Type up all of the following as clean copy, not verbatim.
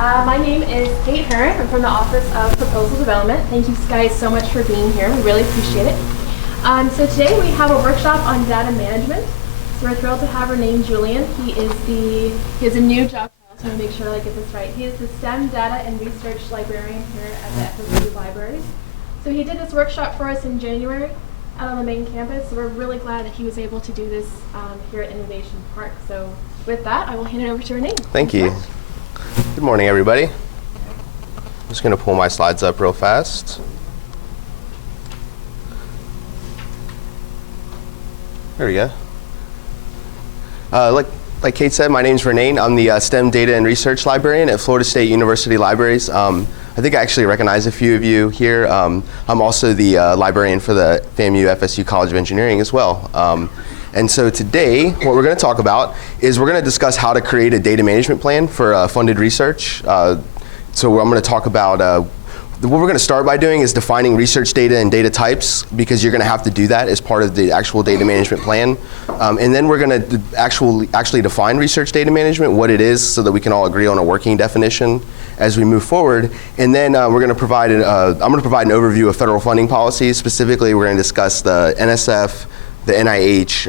My name is Kate Hearn. I'm from the Office of Proposal Development. Thank you guys so much for being here. We really appreciate it. So today we have a workshop on data management. So we're thrilled to have Renee Julian. He has a new job title, so I'm going to make sure I get this right. He is the STEM Data and Research Librarian here at the FSU Libraries. So he did this workshop for us in January out on the main campus. So we're really glad that he was able to do this here at Innovation Park. So with that, I will hand it over to Renee. Thank you. Good morning, everybody. I'm just going to pull my slides up real fast. There we go. Like Kate said, my name's Renee. I'm the STEM Data and Research Librarian at Florida State University Libraries. I think I actually recognize a few of you here. I'm also the librarian for the FAMU FSU College of Engineering as well. And so today, what we're going to talk about is we're going to discuss how to create a data management plan for funded research. So I'm going to talk about what we're going to start by doing is defining research data and data types, because you're going to have to do that as part of the actual data management plan. And then we're going to actually define research data management, what it is, so that we can all agree on a working definition as we move forward. And then we're going to provide, I'm going to provide an overview of federal funding policies. Specifically, we're going to discuss the NSF, the NIH,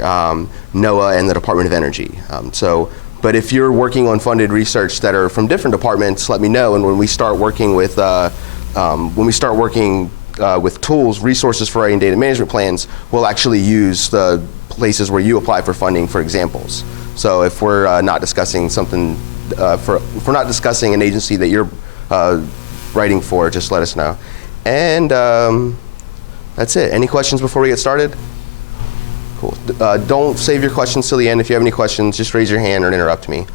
NOAA, and the Department of Energy. But if you're working on funded research that are from different departments, let me know. And when we start working with tools, resources for writing data management plans, we'll actually use the places where you apply for funding for examples. So if we're not discussing something, if we're not discussing an agency that you're writing for, just let us know. And that's it. Any questions before we get started? Cool. Don't save your questions till the end. If you have any questions, just raise your hand or interrupt me.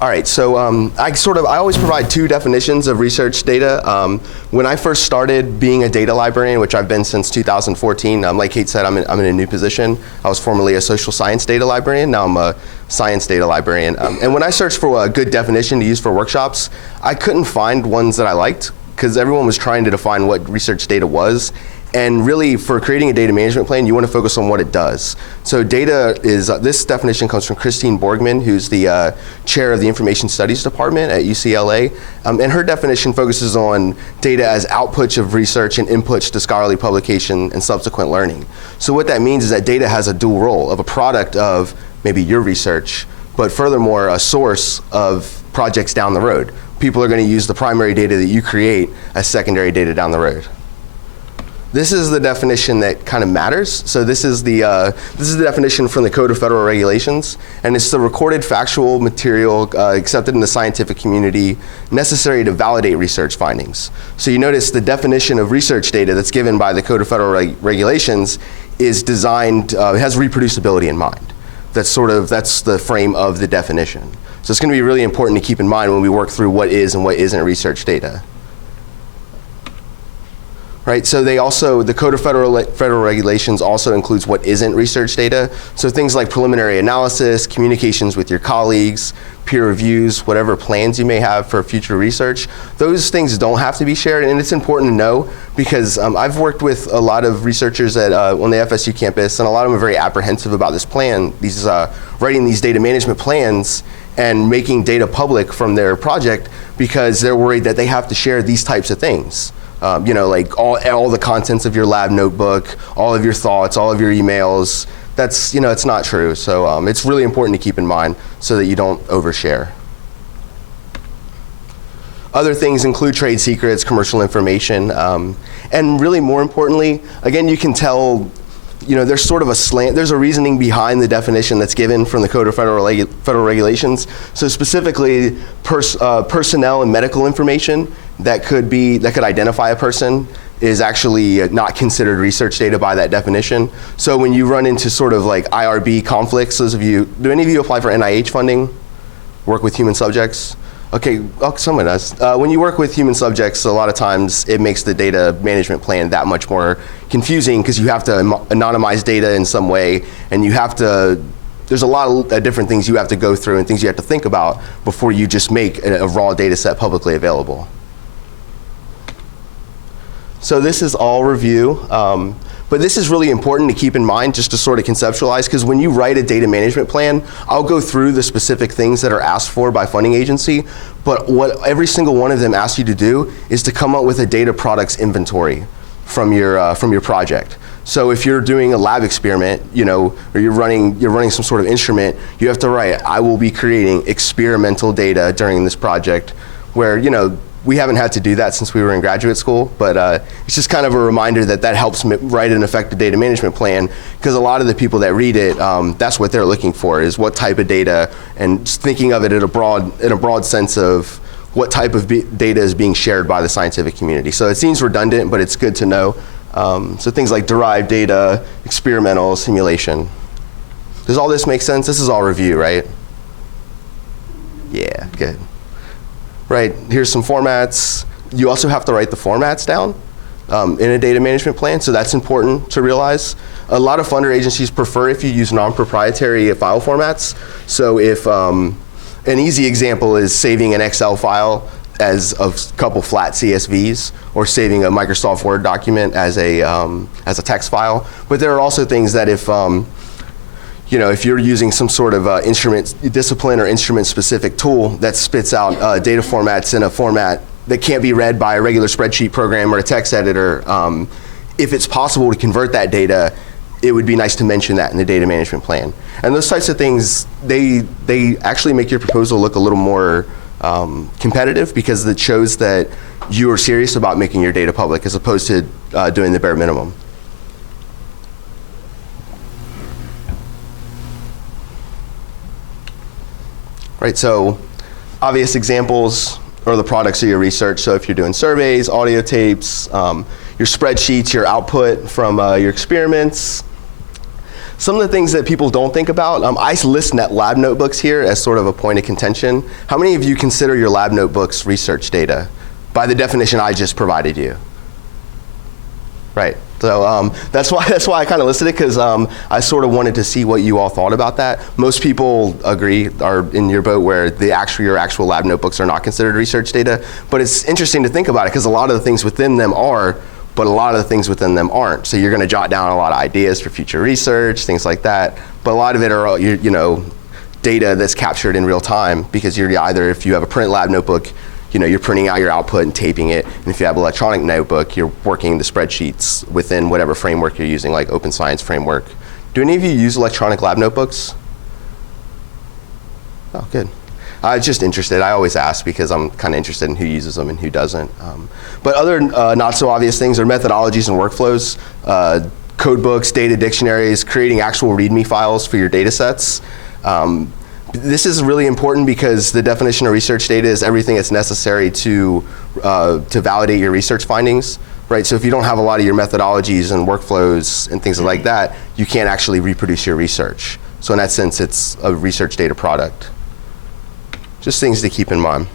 All right, so I always provide two definitions of research data. When I first started being a data librarian, which I've been since 2014, like Kate said, I'm in a new position. I was formerly a social science data librarian. Now I'm a science data librarian. And when I searched for a good definition to use for workshops, I couldn't find ones that I liked, because everyone was trying to define what research data was. And really, for creating a data management plan, you want to focus on what it does. So data is, this definition comes from Christine Borgman, who's the chair of the Information Studies Department at UCLA. And her definition focuses on data as outputs of research and inputs to scholarly publication and subsequent learning. So what that means is that data has a dual role of a product of maybe your research, but furthermore, a source of projects down the road. People are going to use the primary data that you create as secondary data down the road. This is the definition that kind of matters. So this is the definition from the Code of Federal Regulations, and it's the recorded factual material accepted in the scientific community necessary to validate research findings. So you notice the definition of research data that's given by the Code of Federal Regulations is designed, it has reproducibility in mind. That's the frame of the definition. So it's going to be really important to keep in mind when we work through what is and what isn't research data. Right, so the Code of Federal Regulations also includes what isn't research data. So things like preliminary analysis, communications with your colleagues, peer reviews, whatever plans you may have for future research, those things don't have to be shared. And it's important to know, because I've worked with a lot of researchers on the FSU campus, and a lot of them are very apprehensive about this plan, writing these data management plans and making data public from their project, because they're worried that they have to share these types of things. Like all the contents of your lab notebook, all of your thoughts, all of your emails. That's, it's not true. So it's really important to keep in mind so that you don't overshare. Other things include trade secrets, commercial information, and really more importantly, again, you can tell, there's sort of a slant, there's a reasoning behind the definition that's given from the Code of Federal Regulations. So specifically, personnel and medical information that could identify a person is actually not considered research data by that definition. So when you run into sort of like IRB conflicts, do any of you apply for NIH funding? Work with human subjects? Okay, someone does. When you work with human subjects, a lot of times it makes the data management plan that much more confusing, because you have to anonymize data in some way, and there's a lot of different things you have to go through and things you have to think about before you just make a raw data set publicly available. So this is all review. But this is really important to keep in mind just to sort of conceptualize, because when you write a data management plan, I'll go through the specific things that are asked for by funding agency, but what every single one of them asks you to do is to come up with a data products inventory from your project. So if you're doing a lab experiment, or you're running some sort of instrument, you have to write, I will be creating experimental data during this project, where, we haven't had to do that since we were in graduate school, but it's just kind of a reminder that helps write an effective data management plan, because a lot of the people that read it, that's what they're looking for, is what type of data, and just thinking of it in a broad sense of what type of data is being shared by the scientific community. So it seems redundant, but it's good to know. So things like derived data, experimental, simulation. Does all this make sense? This is all review, right? Yeah, good. Right, here's some formats. You also have to write the formats down in a data management plan, so that's important to realize. A lot of funder agencies prefer if you use non-proprietary file formats. So if an easy example is saving an Excel file as a couple flat CSVs, or saving a Microsoft Word document as a text file. But there are also things that if you're using some sort of instrument discipline or instrument specific tool that spits out data formats in a format that can't be read by a regular spreadsheet program or a text editor, if it's possible to convert that data, it would be nice to mention that in the data management plan. And those types of things, they actually make your proposal look a little more competitive, because it shows that you are serious about making your data public as opposed to doing the bare minimum. Right, so obvious examples are the products of your research. So if you're doing surveys, audio tapes, your spreadsheets, your output from your experiments. Some of the things that people don't think about, I list lab notebooks here as sort of a point of contention. How many of you consider your lab notebooks research data by the definition I just provided you? Right, so that's why I kind of listed it, because I sort of wanted to see what you all thought about that. Most people agree, are in your boat, where your actual lab notebooks are not considered research data. But it's interesting to think about it, because a lot of the things within them are, but a lot of the things within them aren't. So you're going to jot down a lot of ideas for future research, things like that. But a lot of it are data that's captured in real time, because you're either, if you have a print lab notebook, you're printing out your output and taping it. And if you have an electronic notebook, you're working the spreadsheets within whatever framework you're using, like Open Science Framework. Do any of you use electronic lab notebooks? Oh, good. I was just interested. I always ask because I'm kind of interested in who uses them and who doesn't. But other not so obvious things are methodologies and workflows, code books, data dictionaries, creating actual README files for your data sets. This is really important, because the definition of research data is everything that's necessary to validate your research findings, right? So if you don't have a lot of your methodologies and workflows and things like that, you can't actually reproduce your research. So in that sense, it's a research data product. Just things to keep in mind.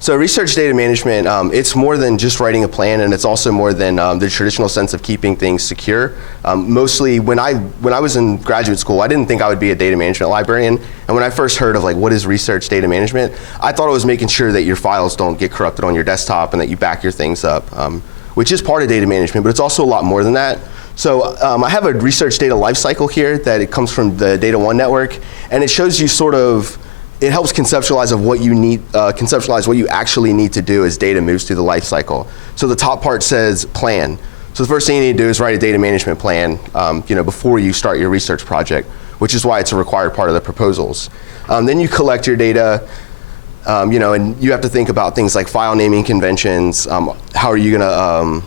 So research data management, it's more than just writing a plan, and it's also more than the traditional sense of keeping things secure. Mostly when I was in graduate school, I didn't think I would be a data management librarian. And when I first heard of what is research data management, I thought it was making sure that your files don't get corrupted on your desktop and that you back your things up, which is part of data management, but it's also a lot more than that. So I have a research data lifecycle here that it comes from the Data One network, and it shows you it helps conceptualize what you actually need to do as data moves through the life cycle. So the top part says plan. So the first thing you need to do is write a data management plan before you start your research project, which is why it's a required part of the proposals. Then you collect your data, and you have to think about things like file naming conventions. How are you going to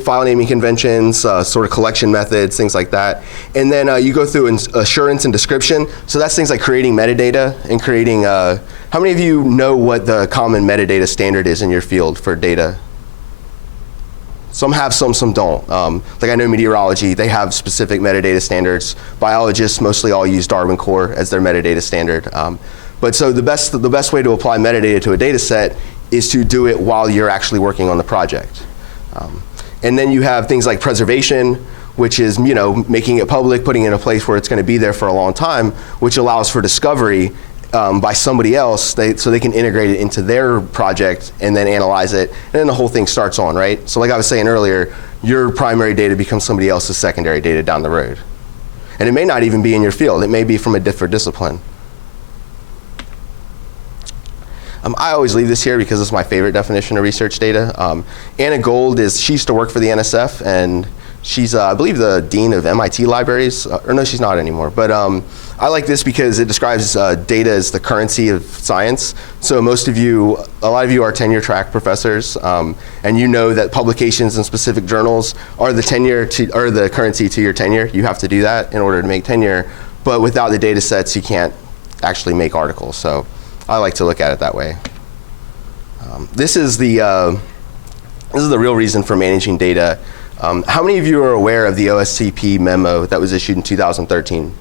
file naming conventions, sort of collection methods, things like that. And then you go through assurance and description. So that's things like creating metadata and creating, how many of you know what the common metadata standard is in your field for data? Some have, some don't. Like I know meteorology, they have specific metadata standards. Biologists mostly all use Darwin Core as their metadata standard. But so the best way to apply metadata to a data set is to do it while you're actually working on the project. And then you have things like preservation, which is making it public, putting it in a place where it's going to be there for a long time, which allows for discovery by somebody else, so they can integrate it into their project and then analyze it, and then the whole thing starts on, right? So like I was saying earlier, your primary data becomes somebody else's secondary data down the road. And it may not even be in your field. It may be from a different discipline. I always leave this here because it's my favorite definition of research data. Anna Gold she used to work for the NSF, and she's, I believe, the dean of MIT libraries. Or no, she's not anymore. But I like this because it describes data as the currency of science. So a lot of you are tenure track professors, and you know that publications in specific journals are the currency to your tenure. You have to do that in order to make tenure. But without the data sets, you can't actually make articles. So I like to look at it that way. This is the real reason for managing data. How many of you are aware of the Ostp Memo that was issued in 2013?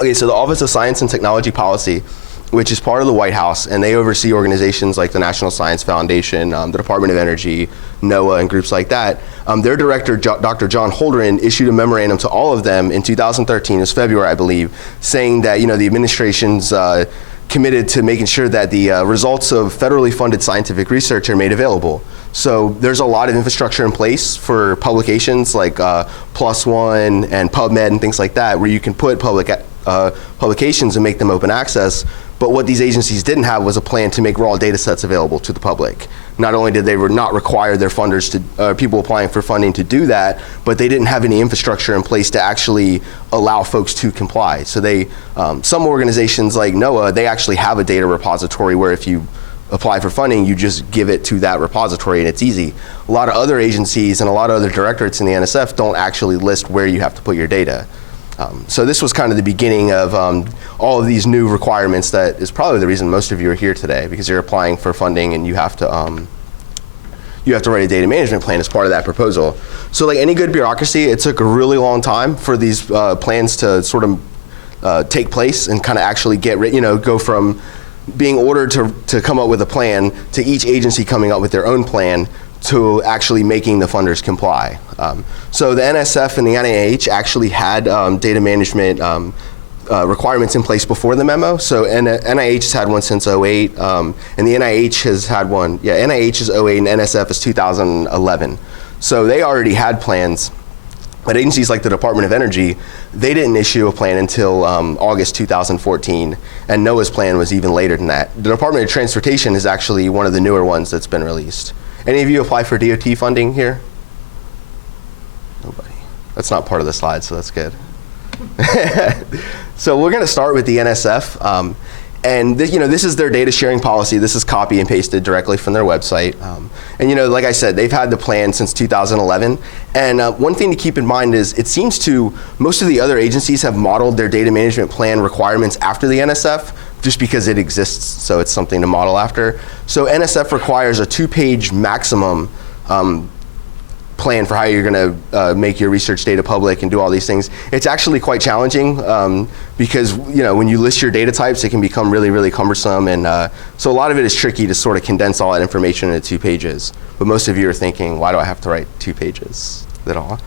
Okay, so the Office of Science and Technology Policy, which is part of the White House, and they oversee organizations like the National Science Foundation, the Department of Energy, NOAA, and groups like that. Their director, Dr. John Holdren, issued a memorandum to all of them in 2013, it was February, I believe, saying that the administration's committed to making sure that the results of federally funded scientific research are made available. So there's a lot of infrastructure in place for publications like PLOS ONE and PubMed and things like that, where you can put publications and make them open access. But what these agencies didn't have was a plan to make raw data sets available to the public. Not only did they not require their funders people applying for funding to do that, but they didn't have any infrastructure in place to actually allow folks to comply. So some organizations like NOAA, they actually have a data repository where if you apply for funding, you just give it to that repository and it's easy. A lot of other agencies and a lot of other directorates in the NSF don't actually list where you have to put your data. So this was kind of the beginning of all of these new requirements that is probably the reason most of you are here today, because you're applying for funding and you have to write a data management plan as part of that proposal. So like any good bureaucracy, it took a really long time for these plans to sort of take place and kind of actually go from being ordered to come up with a plan to each agency coming up with their own plan to actually making the funders comply. So the NSF and the NIH actually had data management requirements in place before the memo. So NIH has had one since 2008, and the NIH has had one, NIH is 2008 and NSF is 2011. So they already had plans. But agencies like the Department of Energy, they didn't issue a plan until August 2014, and NOAA's plan was even later than that. The Department of Transportation is actually one of the newer ones that's been released. Any of you apply for DOT funding here? Nobody. That's not part of the slide, so that's good. So we're going to start with the NSF. And this is their data sharing policy. This is copy and pasted directly from their website. And like I said, they've had the plan since 2011. And one thing to keep in mind is it seems most of the other agencies have modeled their data management plan requirements after the NSF, just because it exists, so it's something to model after. So NSF requires a 2-page maximum plan for how you're going to make your research data public and do all these things. It's actually quite challenging because when you list your data types, it can become really, really cumbersome, and so a lot of it is tricky to sort of condense all that information into 2 pages. But most of you are thinking, why do I have to write 2 pages at all?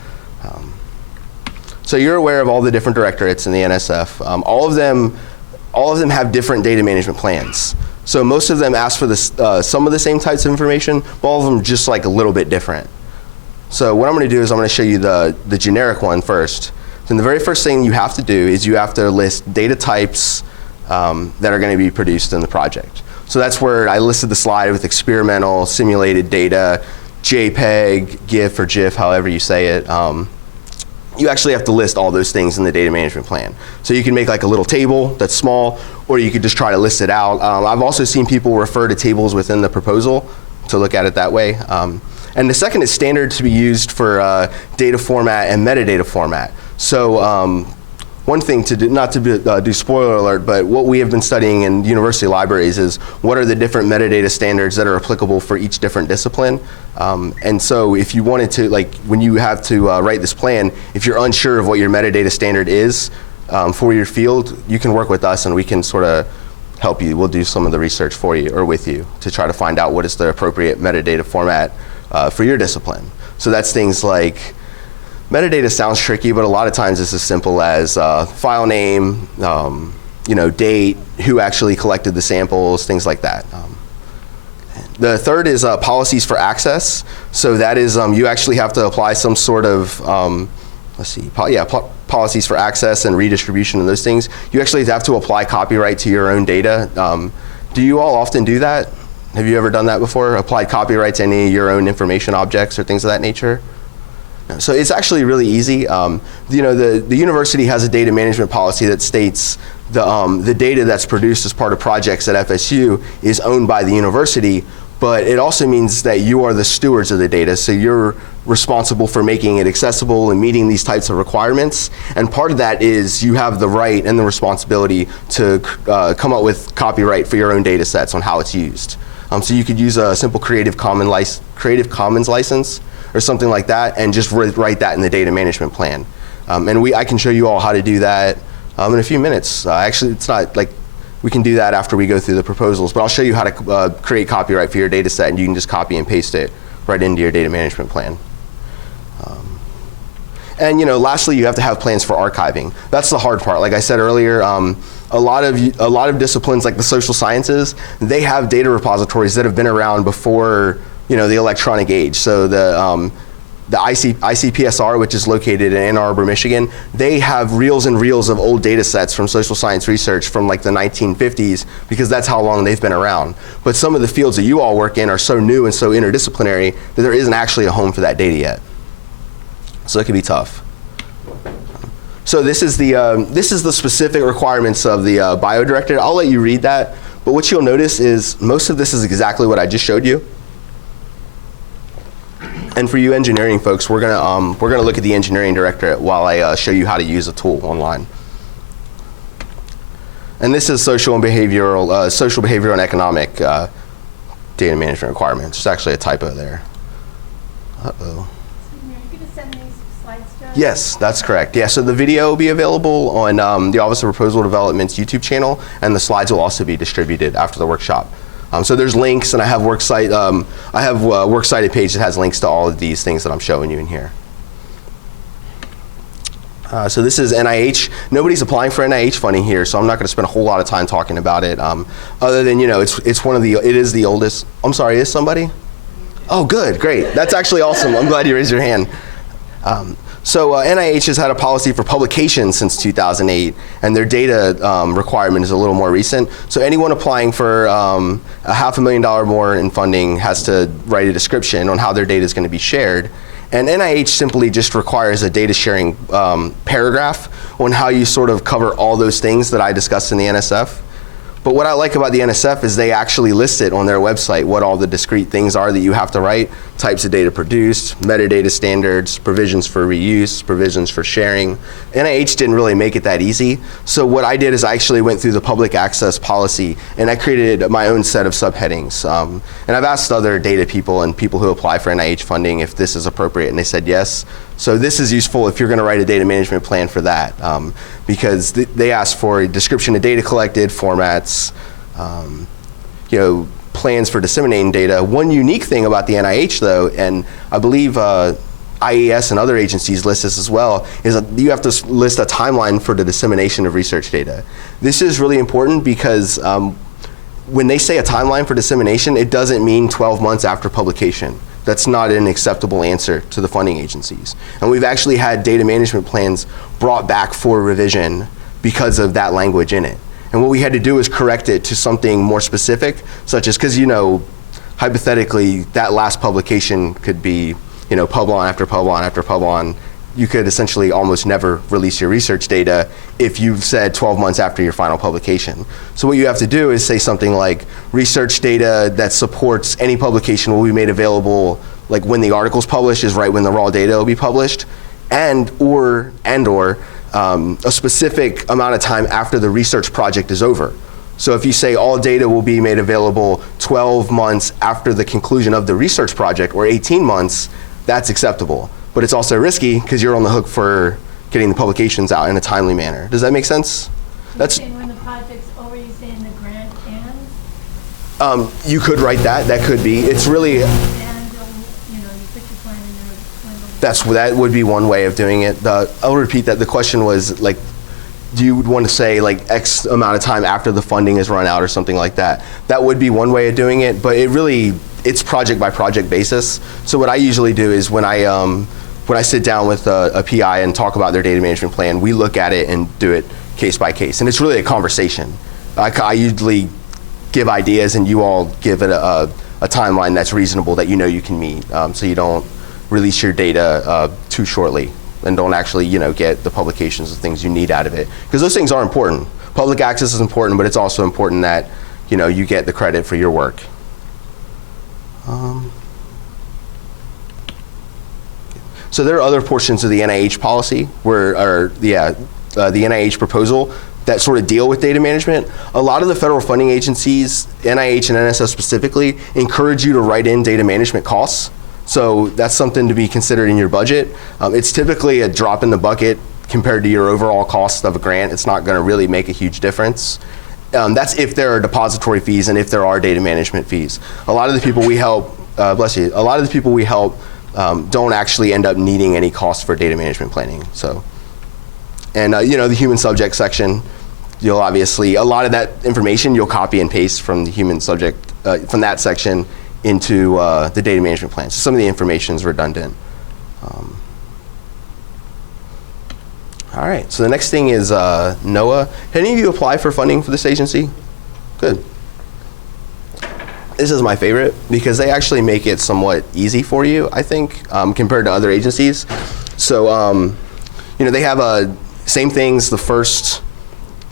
So you're aware of all the different directorates in the NSF. All of them have different data management plans. So most of them ask for some of the same types of information, but all of them just like a little bit different. So what I'm going to do is I'm going to show you the generic one first. So the very first thing you have to do is you have to list data types that are going to be produced in the project. So that's where I listed the slide with experimental, simulated data, JPEG, GIF or GIF, however you say it. You actually have to list all those things in the data management plan. So you can make like a little table that's small, or you could just try to list it out. I've also seen people refer to tables within the proposal to look at it that way. And the second is standard to be used for data format and metadata format. So one thing to do, not to do spoiler alert, but what we have been studying in university libraries is what are the different metadata standards that are applicable for each different discipline. And so if you wanted to, like when you have to write this plan, if you're unsure of what your metadata standard is for your field, you can work with us and we can sort of help you. We'll do some of the research for you or with you to try to find out what is the appropriate metadata format for your discipline. So that's things like, metadata sounds tricky, but a lot of times it's as simple as file name, date, who actually collected the samples, things like that. And The third is policies for access. So that is, you actually have to apply some sort of, policies for access and redistribution and those things. You actually have to apply copyright to your own data. Do you all often do that? Have you ever done that before? Applied copyright to any of your own information objects or things of that nature? So it's actually really easy. The university has a data management policy that states the data that's produced as part of projects at FSU is owned by the university, but it also means that you are the stewards of the data. So you're responsible for making it accessible and meeting these types of requirements. And part of that is you have the right and the responsibility to come up with copyright for your own data sets on how it's used. So you could use a simple Creative Commons license or something like that, and just write that in the data management plan. I can show you all how to do that in a few minutes. Actually, it's not like we can do that after we go through the proposals, but I'll show you how to create copyright for your data set, and you can just copy and paste it right into your data management plan. Lastly, you have to have plans for archiving. That's the hard part. Like I said earlier, a lot of disciplines like the social sciences, they have data repositories that have been around before the electronic age. So the ICPSR, which is located in Ann Arbor, Michigan, they have reels and reels of old data sets from social science research from like the 1950s, because that's how long they've been around. But some of the fields that you all work in are so new and so interdisciplinary that there isn't actually a home for that data yet. So it can be tough. So this is the specific requirements of the bio directive. I'll let you read that, but what you'll notice is most of this is exactly what I just showed you. And for you engineering folks, we're gonna look at the engineering directorate while I show you how to use a tool online. And this is social, behavioral and economic data management requirements. There's actually a typo there. Uh-oh. You could send these slides to us? Yes, that's correct. Yeah, so the video will be available on the Office of Proposal Development's YouTube channel, and the slides will also be distributed after the workshop. So there's links, and I have a works cited page that has links to all of these things that I'm showing you in here. So this is NIH. Nobody's applying for NIH funding here, so I'm not going to spend a whole lot of time talking about it. Other than it is the oldest. I'm sorry, is somebody? Oh, good, great. That's actually awesome. I'm glad you raised your hand. NIH has had a policy for publications since 2008, and their data requirement is a little more recent. So anyone applying for $500,000 more in funding has to write a description on how their data is going to be shared. And NIH simply just requires a data sharing paragraph on how you sort of cover all those things that I discussed in the NSF. But what I like about the NSF is they actually list it on their website, what all the discrete things are that you have to write, types of data produced, metadata standards, provisions for reuse, provisions for sharing. NIH didn't really make it that easy. So what I did is I actually went through the public access policy, and I created my own set of subheadings. And I've asked other data people and people who apply for NIH funding if this is appropriate, and they said yes. So this is useful if you're going to write a data management plan for that, because they ask for a description of data collected, formats, plans for disseminating data. One unique thing about the NIH, though, and I believe IES and other agencies list this as well, is that you have to list a timeline for the dissemination of research data. This is really important because when they say a timeline for dissemination, it doesn't mean 12 months after publication. That's not an acceptable answer to the funding agencies. And we've actually had data management plans brought back for revision because of that language in it. And what we had to do is correct it to something more specific, such as, because hypothetically, that last publication could be publon after publon after publon. You could essentially almost never release your research data if you've said 12 months after your final publication. So what you have to do is say something like, research data that supports any publication will be made available, like when the article's published is right when the raw data will be published, and or a specific amount of time after the research project is over. So if you say all data will be made available 12 months after the conclusion of the research project, or 18 months, that's acceptable. But it's also risky because you're on the hook for getting the publications out in a timely manner. Does that make sense? That's when the project's over, you say in the grant ends? You could write that. That could be. It's really. And you put your plan in there. That would be one way of doing it. I'll repeat that. The question was like, do you want to say like X amount of time after the funding is run out or something like that? That would be one way of doing it, but it really it's project by project basis. So what I usually do is when I sit down with a PI and talk about their data management plan, we look at it and do it case by case. And it's really a conversation. I usually give ideas and you all give it a timeline that's reasonable that you know you can meet, so you don't release your data too shortly and don't actually get the publications of things you need out of it. Because those things are important. Public access is important, but it's also important that you get the credit for your work. So there are other portions of the NIH policy the NIH proposal that sort of deal with data management. A lot of the federal funding agencies, NIH and NSF specifically, encourage you to write in data management costs. So that's something to be considered in your budget. It's typically a drop in the bucket compared to your overall cost of a grant. It's not going to really make a huge difference. That's if there are depository fees and if there are data management fees. A lot of the people we help, bless you, a lot of the people we help don't actually end up needing any cost for data management planning. So, and the human subject section, you'll obviously, a lot of that information you'll copy and paste from the human subject, from that section into the data management plan. So some of the information is redundant. All right, so the next thing is NOAA. Any of you apply for funding for this agency? Good. This is my favorite because they actually make it somewhat easy for you, I think, compared to other agencies. So, they have same things. The first,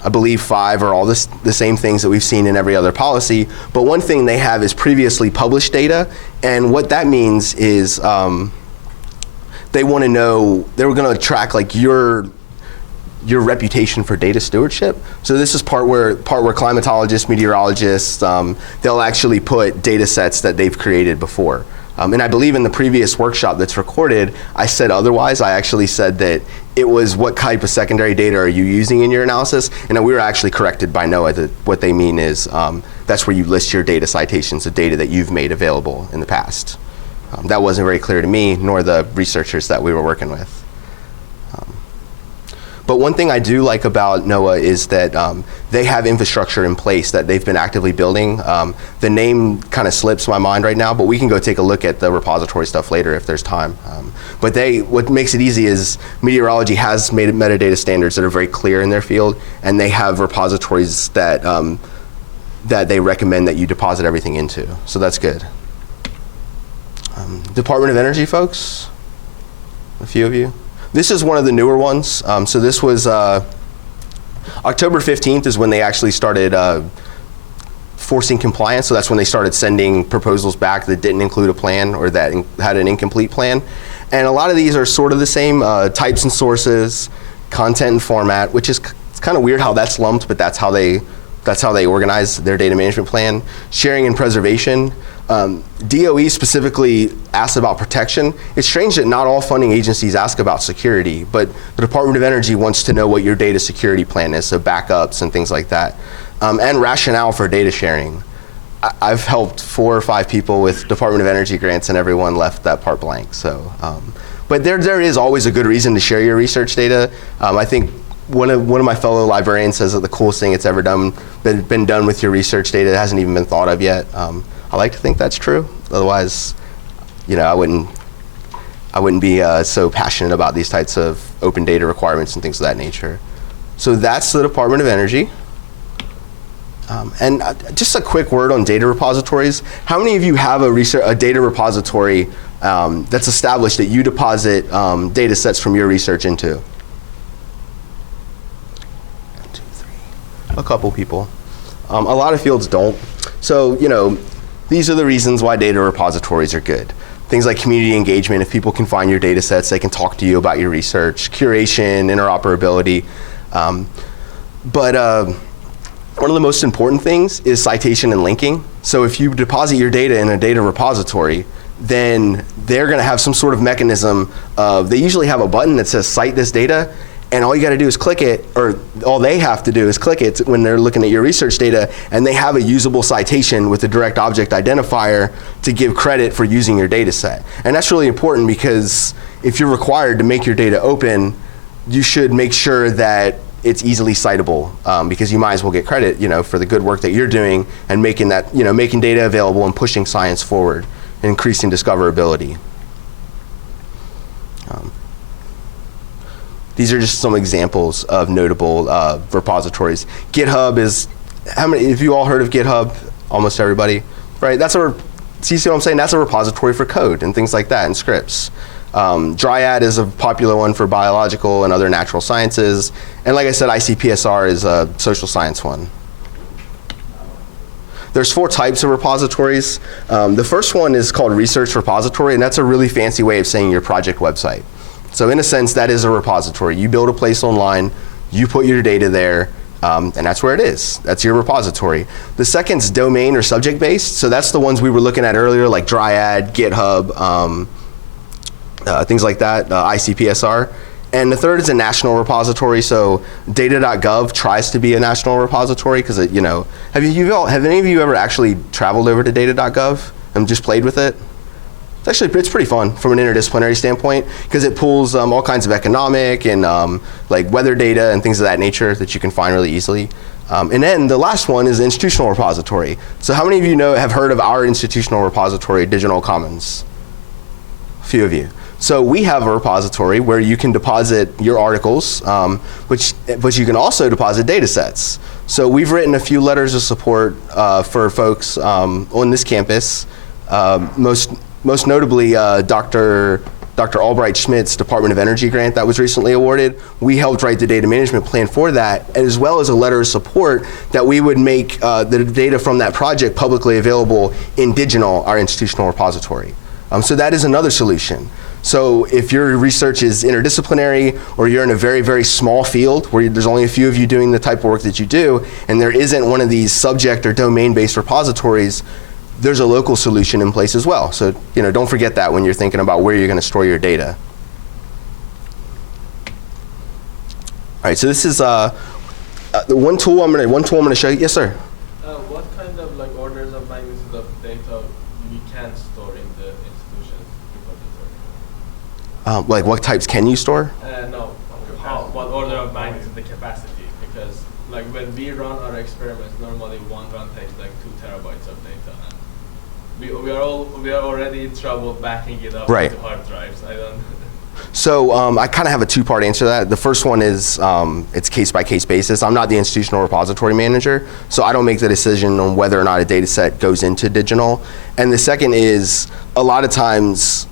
I believe, 5 are all the same things that we've seen in every other policy. But one thing they have is previously published data, and what that means is they want to know, they were going to track like your reputation for data stewardship. So this is part where climatologists, meteorologists, they'll actually put data sets that they've created before. And I believe in the previous workshop that's recorded, I said otherwise. I actually said that it was what type of secondary data are you using in your analysis, and we were actually corrected by NOAA that what they mean is that's where you list your data citations of data that you've made available in the past. That wasn't very clear to me, nor the researchers that we were working with. But one thing I do like about NOAA is that they have infrastructure in place that they've been actively building. The name kind of slips my mind right now, but we can go take a look at the repository stuff later if there's time. But what makes it easy is meteorology has made metadata standards that are very clear in their field, and they have repositories that they recommend that you deposit everything into. So that's good. Department of Energy folks, a few of you. This is one of the newer ones. So this was October 15th is when they actually started forcing compliance. So that's when they started sending proposals back that didn't include a plan or that had an incomplete plan. And a lot of these are sort of the same, types and sources, content and format, which is it's kind of weird how that's lumped, but that's how they organize their data management plan. Sharing and preservation. DOE specifically asks about protection. It's strange that not all funding agencies ask about security, but the Department of Energy wants to know what your data security plan is, so backups and things like that. And rationale for data sharing. I've helped 4 or 5 people with Department of Energy grants and everyone left that part blank. So, but there is always a good reason to share your research data. I think one of my fellow librarians says that the coolest thing it's ever been done with your research data hasn't even been thought of yet. I like to think that's true. Otherwise, I wouldn't be so passionate about these types of open data requirements and things of that nature. So that's the Department of Energy. And just a quick word on data repositories. How many of you have a data repository that's established that you deposit data sets from your research into? 1, 2, 3. A couple people. A lot of fields don't. So, these are the reasons why data repositories are good. Things like community engagement. If people can find your data sets, they can talk to you about your research. Curation, interoperability. But one of the most important things is citation and linking. So if you deposit your data in a data repository, then they're going to have some sort of mechanism of, they usually have a button that says cite this data, and all you got to do is click it, or all they have to do is click it when they're looking at your research data, and they have a usable citation with a direct object identifier to give credit for using your data set. And that's really important because if you're required to make your data open, you should make sure that it's easily citable, because you might as well get credit, for the good work that you're doing and making that, making data available and pushing science forward, and increasing discoverability. These are just some examples of notable repositories. GitHub is, have you all heard of GitHub? Almost everybody, right? See what I'm saying? That's a repository for code and things like that, and scripts. Dryad is a popular one for biological and other natural sciences. And like I said, ICPSR is a social science one. There's 4 types of repositories. The first one is called Research Repository, and that's a really fancy way of saying your project website. So in a sense, that is a repository. You build a place online, you put your data there, and that's where it is. That's your repository. The second's domain or subject based. So that's the ones we were looking at earlier, like Dryad, GitHub, things like that, ICPSR. And the third is a national repository. So data.gov tries to be a national repository because, have any of you ever actually traveled over to data.gov and just played with it? It's pretty fun from an interdisciplinary standpoint because it pulls all kinds of economic and like weather data and things of that nature that you can find really easily. And then the last one is the institutional repository. So how many of you have heard of our institutional repository, Digital Commons? A few of you. So we have a repository where you can deposit your articles, but you can also deposit data sets. So we've written a few letters of support for folks on this campus, most notably Dr. Albright Schmidt's Department of Energy grant that was recently awarded. We helped write the data management plan for that, as well as a letter of support that we would make the data from that project publicly available in Digital, our institutional repository. So that is another solution. So if your research is interdisciplinary or you're in a very, very small field where there's only a few of you doing the type of work that you do, and there isn't one of these subject or domain-based repositories, there's a local solution in place as well. So don't forget that when you're thinking about where you're going to store your data. All right, so this is the one tool I'm going to show you. Yes, sir. What kind of orders of magnitude of data we can store in the institution repository? What types can you store? No. What order of magnitude the capacity? Because when we run our experiments, normally one run takes 2 terabytes of data, and we are already in trouble backing it up right. to hard drives. So I kind of have a 2-part answer to that. The first one is it's case-by-case basis. I'm not the institutional repository manager, so I don't make the decision on whether or not a data set goes into Digital. And the second is a lot of times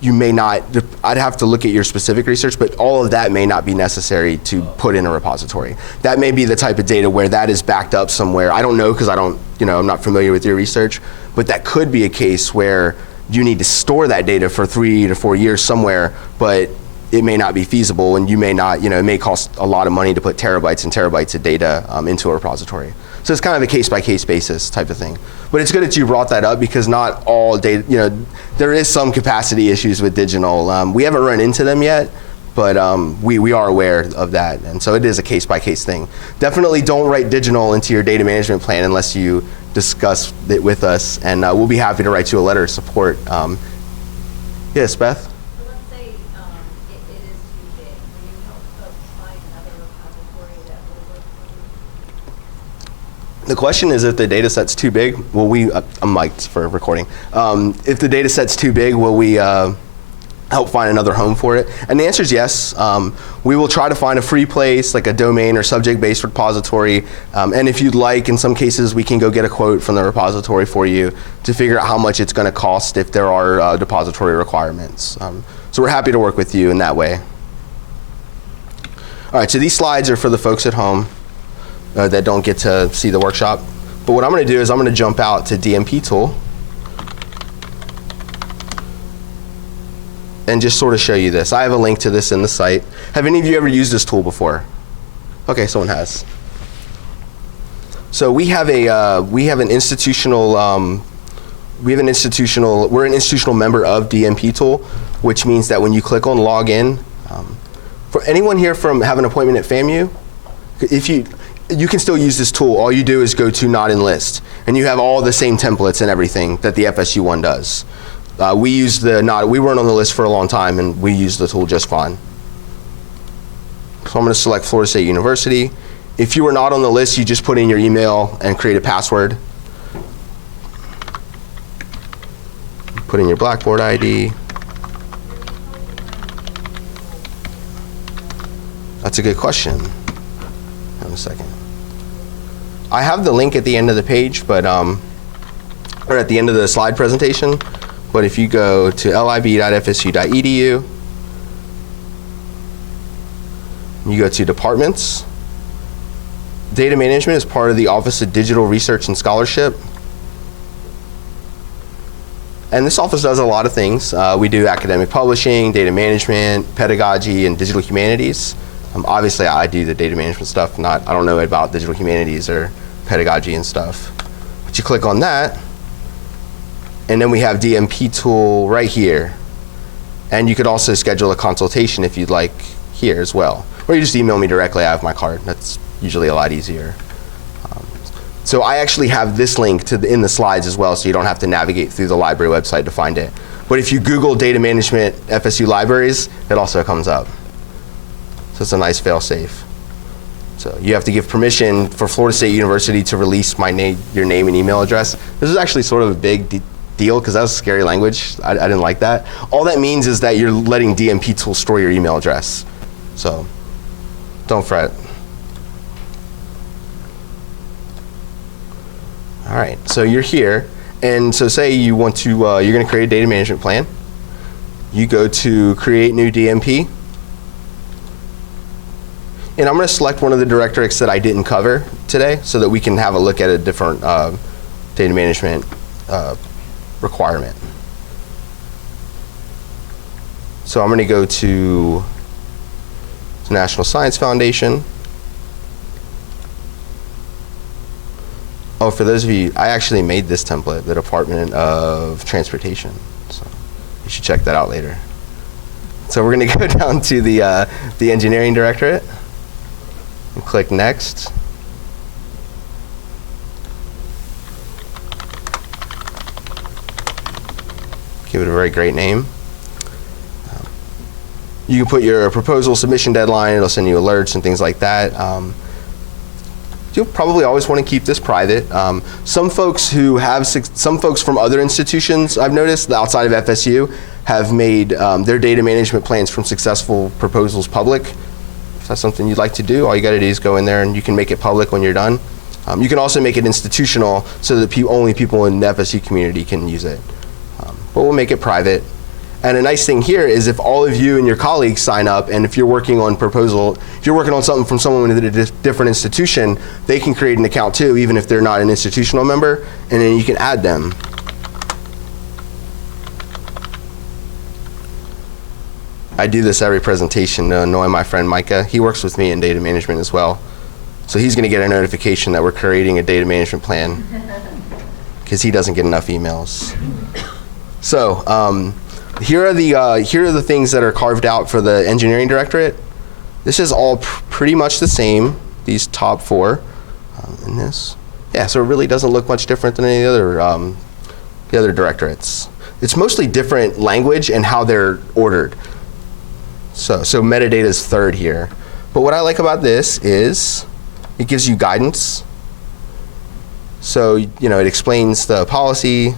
you may not, I'd have to look at your specific research, but all of that may not be necessary to put in a repository. That may be the type of data where that is backed up somewhere. I don't know because I'm not familiar with your research, but that could be a case where you need to store that data for 3 to 4 years somewhere, but it may not be feasible, and you may not, it may cost a lot of money to put terabytes and terabytes of data into a repository. So it's kind of a case-by-case basis type of thing. But it's good that you brought that up because not all data, there is some capacity issues with Digital. We haven't run into them yet, but we are aware of that. And so it is a case-by-case thing. Definitely don't write Digital into your data management plan unless you discuss it with us, and we'll be happy to write you a letter of support. Yes, Beth? So let's say it is too big. Will you help folks find another repository that will work for you? The question is, if the data set's too big, will we, I'm mic'd for recording. If the data set's too big, will we help find another home for it? And the answer is yes. We will try to find a free place, like a domain or subject-based repository. And if you'd like, in some cases, we can go get a quote from the repository for you to figure out how much it's going to cost if there are depository requirements. So we're happy to work with you in that way. All right, so these slides are for the folks at home that don't get to see the workshop. But what I'm going to do is I'm going to jump out to DMP tool and just sort of show you this. I have a link to this in the site. Have any of you ever used this tool before? Okay, someone has. So we're an institutional member of DMP tool, which means that when you click on login, for anyone here from have an appointment at FAMU, you can still use this tool. All you do is go to not in list, and you have all the same templates and everything that the FSU one does. We weren't on the list for a long time, and we used the tool just fine. So I'm going to select Florida State University. If you were not on the list, you just put in your email and create a password. Put in your Blackboard ID. That's a good question. Hold on a second. I have the link at the end of the page, but or at the end of the slide presentation. But if you go to lib.fsu.edu, you go to departments. Data management is part of the Office of Digital Research and Scholarship. And this office does a lot of things. We do academic publishing, data management, pedagogy, and digital humanities. Obviously, I do the data management stuff. I don't know about digital humanities or pedagogy and stuff. But you click on that, and then we have DMP tool right here. And you could also schedule a consultation if you'd like here as well. Or you just email me directly. I have my card. That's usually a lot easier. So I actually have this link in the slides as well, so you don't have to navigate through the library website to find it. But if you Google data management FSU libraries, it also comes up. So it's a nice fail-safe. So you have to give permission for Florida State University to release your name and email address. This is actually sort of a big deal because that was scary language. I didn't like that. All that means is that you're letting DMP tool store your email address. So don't fret. All right, so you're here, and so say you want to, you're going to create a data management plan. You go to Create New DMP, and I'm going to select one of the directorates that I didn't cover today so that we can have a look at a different data management requirement. So I'm going to go to the National Science Foundation. Oh, for those of you, I actually made this template, the Department of Transportation. So you should check that out later. So we're going to go down to the Engineering Directorate and click Next. Give it a very great name. You can put your proposal submission deadline. It'll send you alerts and things like that. You'll probably always want to keep this private. Some folks from other institutions, I've noticed, outside of FSU, have made their data management plans from successful proposals public. If that's something you'd like to do, all you got to do is go in there and you can make it public when you're done. You can also make it institutional so that only people in the FSU community can use it. But we'll make it private. And a nice thing here is if all of you and your colleagues sign up, and if you're working on something from someone in a different institution, they can create an account too, even if they're not an institutional member, and then you can add them. I do this every presentation to annoy my friend Micah. He works with me in data management as well. So he's going to get a notification that we're creating a data management plan because he doesn't get enough emails. So here are the things that are carved out for the Engineering Directorate. This is all pretty much the same, these top four in this. Yeah, so it really doesn't look much different than any other the other directorates. It's mostly different language and how they're ordered. So metadata is third here. But what I like about this is it gives you guidance. So it explains the policy.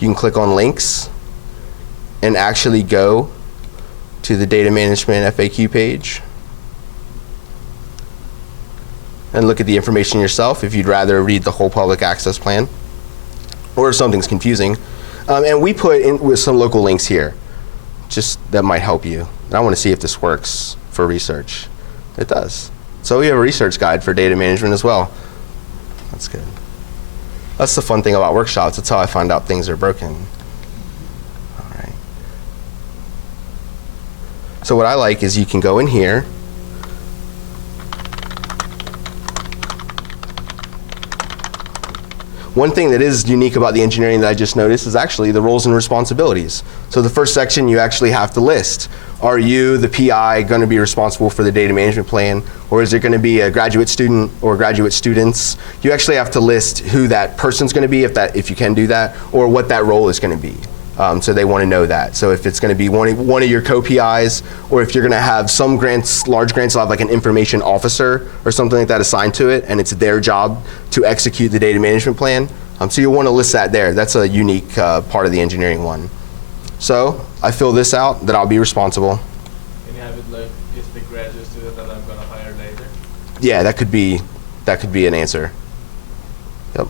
You can click on links and actually go to the data management FAQ page and look at the information yourself if you'd rather read the whole public access plan or if something's confusing. And we put in with some local links here, just that might help you. And I want to see if this works for research. It does. So we have a research guide for data management as well. That's good. That's the fun thing about workshops. That's how I find out things are broken. All right. So what I like is you can go in here. One thing that is unique about the engineering that I just noticed is actually the roles and responsibilities. So the first section you actually have to list. Are you, the PI, going to be responsible for the data management plan? Or is it going to be a graduate student or graduate students? You actually have to list who that person's going to be, if you can do that, or what that role is going to be. So they want to know that. So if it's going to be one of your co-PIs, or if you're going to have some grants, large grants will have like an information officer or something like that assigned to it, and it's their job to execute the data management plan. So you'll want to list that there. That's a unique part of the engineering one. So I fill this out, that I'll be responsible. Can you have it like, is the graduate student that I'm going to hire later? Yeah, that could be an answer. Yep.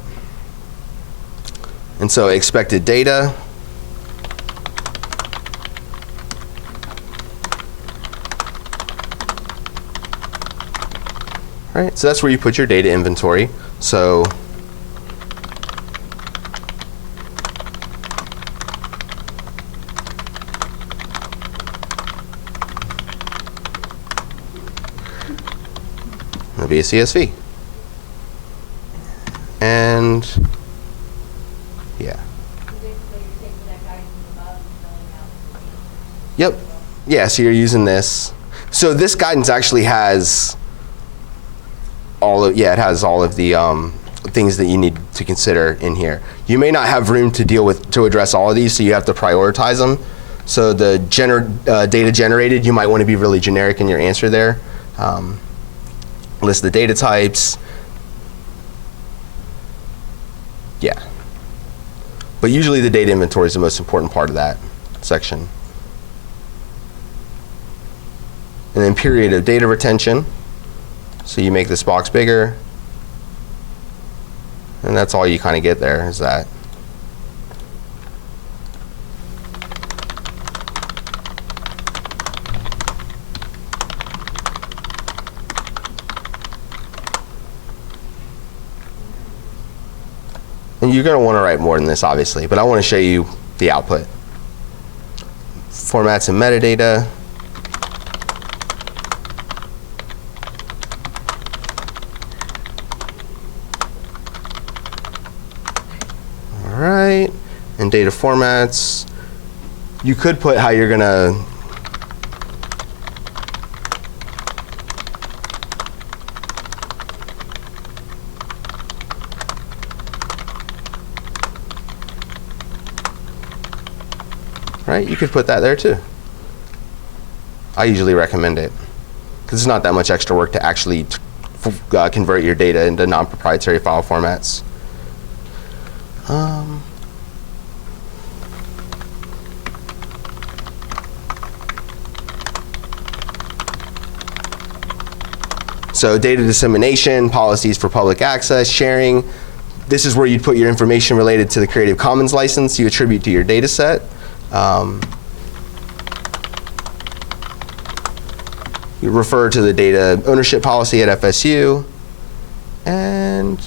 And so expected data. All right, so that's where you put your data inventory. So it'll be a CSV. And yeah. Basically, you're taking that guidance above and filling out the Yep. Yeah, so you're using this. So this guidance actually has it has all of the things that you need to consider in here. You may not have room to address all of these, so you have to prioritize them. So the data generated, you might want to be really generic in your answer there. List the data types. Yeah. But usually the data inventory is the most important part of that section. And then period of data retention. So you make this box bigger. And that's all you kind of get there, is that. And you're going to want to write more than this, obviously, but I want to show you the output. Formats and metadata. All right, and data formats. You could put how you're going to right? You could put that there too. I usually recommend it because it's not that much extra work to actually convert your data into non-proprietary file formats. So data dissemination, policies for public access, sharing. This is where you'd put your information related to the Creative Commons license you attribute to your data set. You refer to the data ownership policy at FSU, and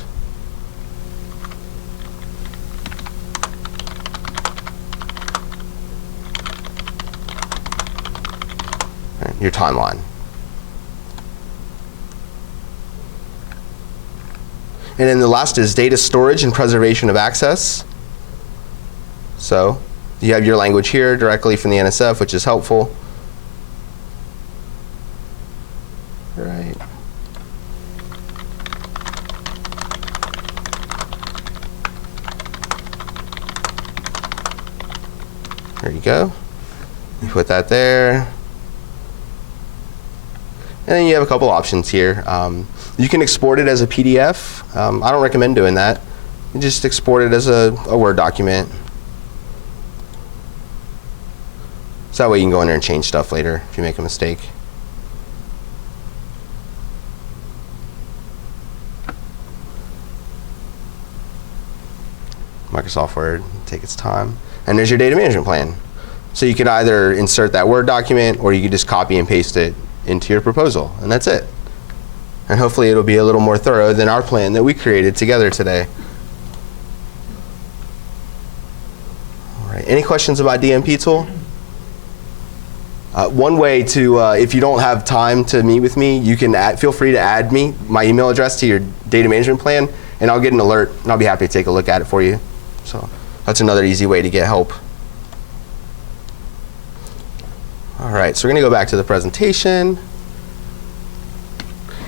your timeline. And then the last is data storage and preservation of access. So you have your language here directly from the NSF, which is helpful. Right. There you go. You put that there. And then you have a couple options here. You can export it as a PDF. I don't recommend doing that. You just export it as a Word document. So that way you can go in there and change stuff later if you make a mistake. Microsoft Word, take its time. And there's your data management plan. So you could either insert that Word document or you could just copy and paste it into your proposal, and that's it. And hopefully it'll be a little more thorough than our plan that we created together today. All right, any questions about DMP tool? One way to, if you don't have time to meet with me, you can feel free to add my email address to your data management plan, and I'll get an alert, and I'll be happy to take a look at it for you. So that's another easy way to get help. All right, so we're going to go back to the presentation.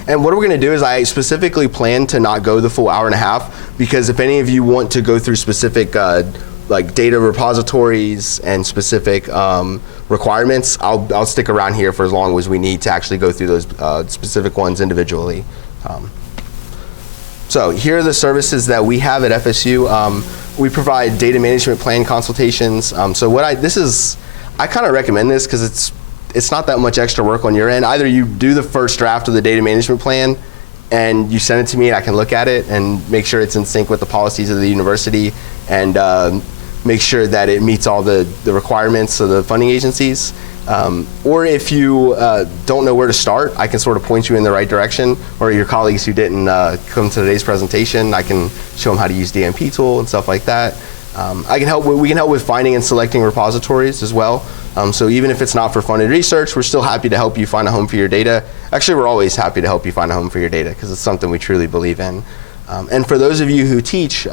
And what we're going to do is I specifically plan to not go the full hour and a half, because if any of you want to go through specific like data repositories and specific requirements, I'll stick around here for as long as we need to actually go through those specific ones individually. So here are the services that we have at FSU. We provide data management plan consultations. So I kind of recommend this because it's not that much extra work on your end. Either you do the first draft of the data management plan and you send it to me and I can look at it and make sure it's in sync with the policies of the university and make sure that it meets all the requirements of the funding agencies. Or if you don't know where to start, I can sort of point you in the right direction, or your colleagues who didn't come to today's presentation, I can show them how to use DMP tool and stuff like that. We can help with finding and selecting repositories as well. So even if it's not for funded research, we're still happy to help you find a home for your data. Actually, we're always happy to help you find a home for your data because it's something we truly believe in. And for those of you who teach,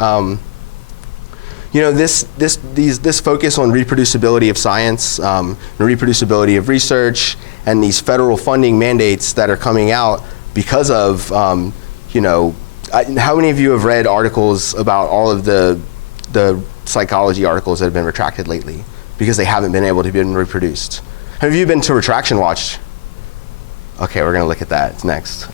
this focus on reproducibility of science, and reproducibility of research, and these federal funding mandates that are coming out because of, how many of you have read articles about all of the psychology articles that have been retracted lately because they haven't been able to be reproduced? Have you been to Retraction Watch? Okay, we're going to look at that next.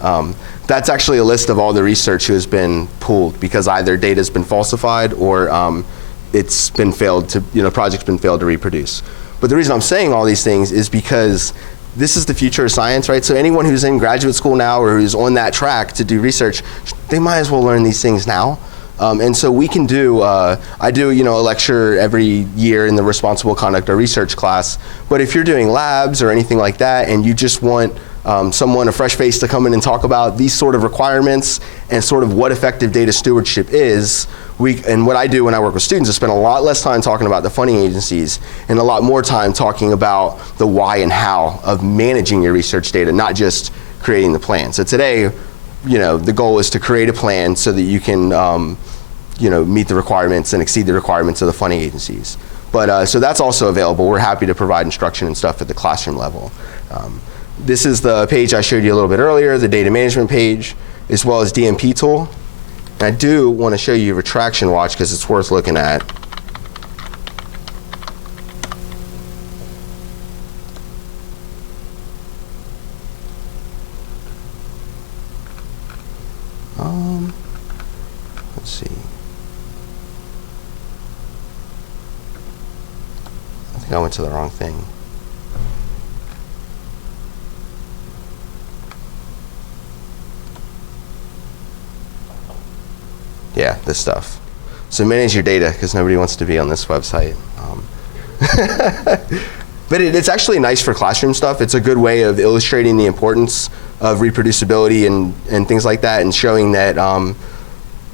That's actually a list of all the research who has been pulled because either data's been falsified or it's been failed to, project's been failed to reproduce. But the reason I'm saying all these things is because this is the future of science, right? So anyone who's in graduate school now or who's on that track to do research, they might as well learn these things now. And so we can do, I do, a lecture every year in the responsible conduct or research class. But if you're doing labs or anything like that and you just want a fresh face to come in and talk about these sort of requirements and sort of what effective data stewardship is, and what I do when I work with students is spend a lot less time talking about the funding agencies and a lot more time talking about the why and how of managing your research data, not just creating the plan. So today, the goal is to create a plan so that you can, meet the requirements and exceed the requirements of the funding agencies. But so that's also available. We're happy to provide instruction and stuff at the classroom level. This is the page I showed you a little bit earlier, the data management page, as well as DMP tool. And I do want to show you Retraction Watch because it's worth looking at. Let's see. I think I went to the wrong thing. Yeah, this stuff. So manage your data because nobody wants to be on this website. But it's actually nice for classroom stuff. It's a good way of illustrating the importance of reproducibility and things like that and showing that,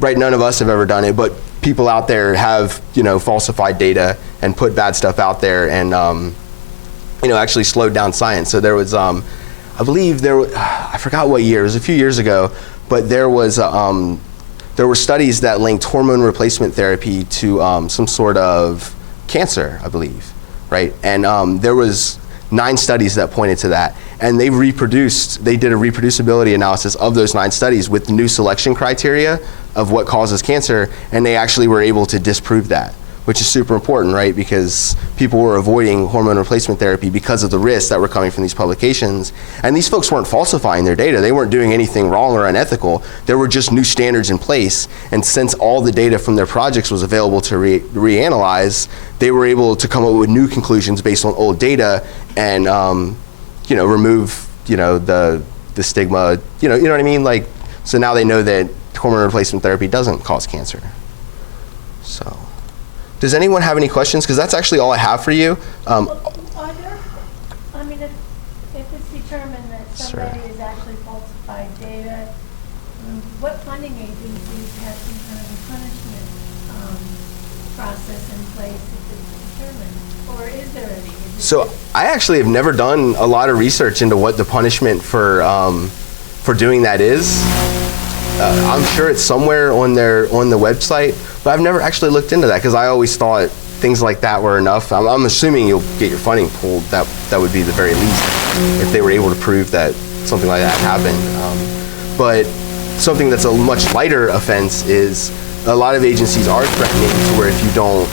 right, none of us have ever done it, but people out there have, falsified data and put bad stuff out there and, actually slowed down science. So there was, I believe I forgot what year, it was a few years ago, but there were studies that linked hormone replacement therapy to some sort of cancer, I believe, right? And there was 9 studies that pointed to that. And they did a reproducibility analysis of those 9 studies with new selection criteria of what causes cancer, and they actually were able to disprove that, which is super important, right? Because people were avoiding hormone replacement therapy because of the risks that were coming from these publications. And these folks weren't falsifying their data. They weren't doing anything wrong or unethical. There were just new standards in place. And since all the data from their projects was available to reanalyze, they were able to come up with new conclusions based on old data and, remove, the stigma, you know what I mean? Like, so now they know that hormone replacement therapy doesn't cause cancer. So. Does anyone have any questions? Because that's actually all I have for you. Are there, if it's determined that somebody is actually falsified data, what funding agencies have some kind of a punishment process in place if it's determined? Or is there any? So I actually have never done a lot of research into what the punishment for doing that is. I'm sure it's somewhere on the website, but I've never actually looked into that because I always thought things like that were enough. I'm assuming you'll get your funding pulled. That would be the very least if they were able to prove that something like that happened. But something that's a much lighter offense is a lot of agencies are threatening to where if you don't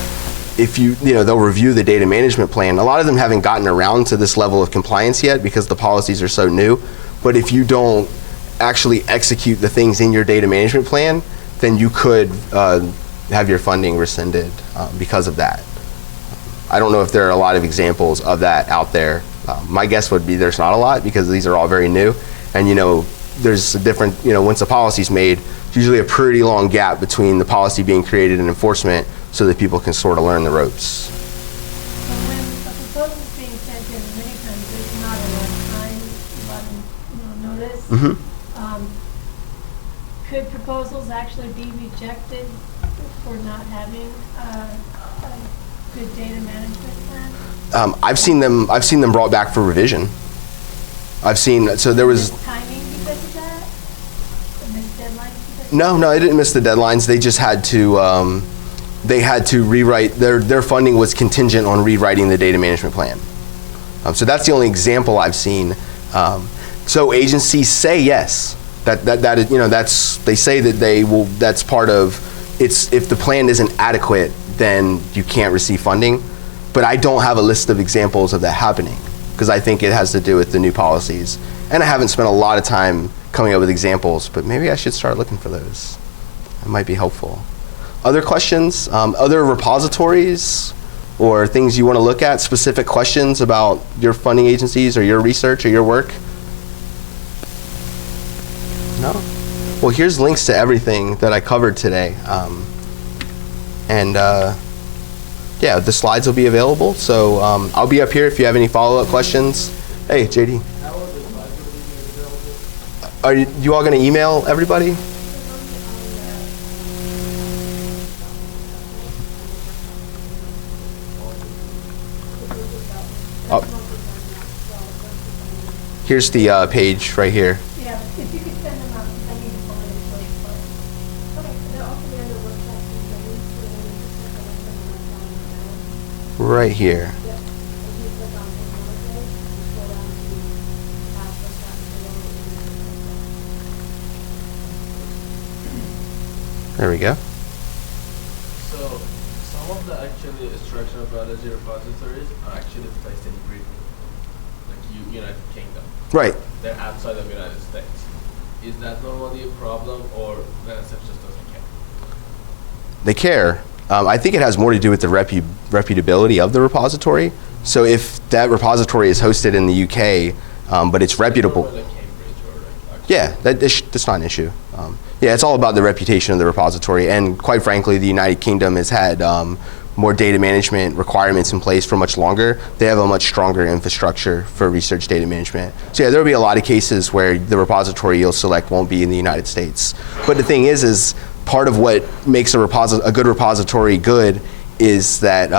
if they'll review the data management plan. A lot of them haven't gotten around to this level of compliance yet because the policies are so new. But if you don't actually execute the things in your data management plan, then you could have your funding rescinded because of that. I don't know if there are a lot of examples of that out there. My guess would be there's not a lot because these are all very new. And there's a different, once a policy's made, there's usually a pretty long gap between the policy being created and enforcement so that people can sort of learn the ropes. So when a proposal is being sent in, many times there's not enough time, notice. Mm-hmm. Could proposals actually be rejected for not having a good data management plan? I've seen them brought back for revision. There was timing because of that? The missed deadlines because of no, they didn't miss the deadlines. They just had to rewrite their funding was contingent on rewriting the data management plan. So that's the only example I've seen. So agencies say yes. That is, they say that they will. That's part of it's. If the plan isn't adequate, then you can't receive funding. But I don't have a list of examples of that happening because I think it has to do with the new policies. And I haven't spent a lot of time coming up with examples, but maybe I should start looking for those. It might be helpful. Other questions? Other repositories or things you want to look at? Specific questions about your funding agencies or your research or your work? No? Well, here's links to everything that I covered today. Yeah, the slides will be available. So I'll be up here if you have any follow-up questions. Hey, JD. How are the slides available? Are you all going to email everybody? Oh. Here's the page right here. Yeah, if you could send them out, because I need to find it really quick. Okay, so they're also there to workshops and trainings, so then you just click on them and Right here. Yep. If you click on technology, you scroll down to past workshops below. There we go. So some of the actually instructional biology repositories are actually placed in Britain, like United Kingdom. Right. They're outside of United States. Is that normally a problem, or NSF just doesn't care? They care. I think it has more to do with the reputability of the repository. So if that repository is hosted in the UK, but it's reputable. Or like Cambridge or like Oxford. Yeah, that's not an issue. Yeah, it's all about the reputation of the repository, and quite frankly, the United Kingdom has had more data management requirements in place for much longer. They have a much stronger infrastructure for research data management. So yeah, there will be a lot of cases where the repository you'll select won't be in the United States. But the thing is part of what makes a good repository good is that